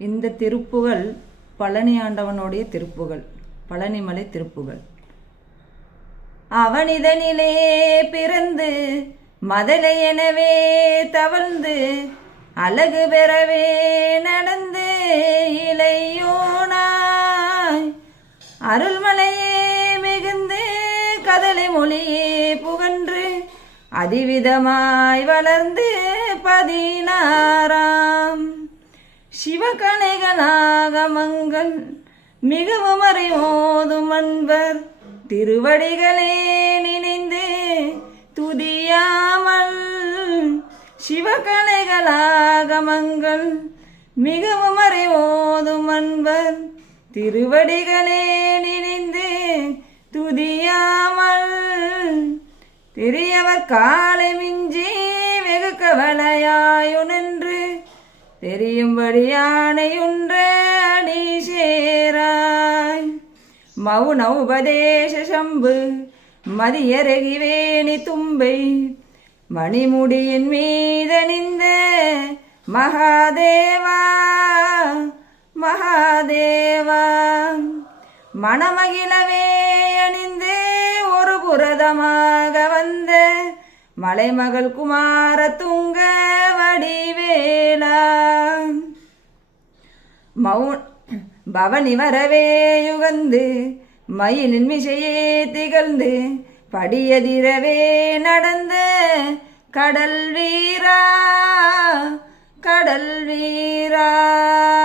இந்த திருப்புகள் பழனி ஆண்டவனுடைய திருப்புகள், பழனிமலை திருப்புகள். அவனிதனிலே பிறந்து மதலை எனவே தவழ்ந்து அழகு பெறவே நடந்து இளையோனாய் அருள்மலையே மிகுந்து கதலை மொழியே புகன்று அதிவிதமாய் வளர்ந்து 16ஆம் சிவகணைகளாகமங்கள் மிகவும் அறிவோதும் அன்பர் திருவடிகளே நினைந்து துதியாமல் சிவகணைகளாகமங்கள் மிகவும் அறிவோதும் அன்பர் திருவடிகளே நினைந்து துதியாமல் தெரியவர் காலை மிஞ்சி வெகு கவலையாயுனென்று தெரியும்படியானையுன்ற அடி சேராய் மௌன உபதேச சம்பு மதியரகிவேணி தும்பை மணிமுடியின் மீதணிந்த மகாதேவா மகாதேவா மணமகிழவே அணிந்து ஒரு புரதமாக வந்த மலைமகள் குமார துங்க வடிவேலா பவனி வரவே யுகந்து மயிலின் மிசையே திகழ்ந்து படியதிரவே நடந்த கடல் வீரா கடல் வீரா.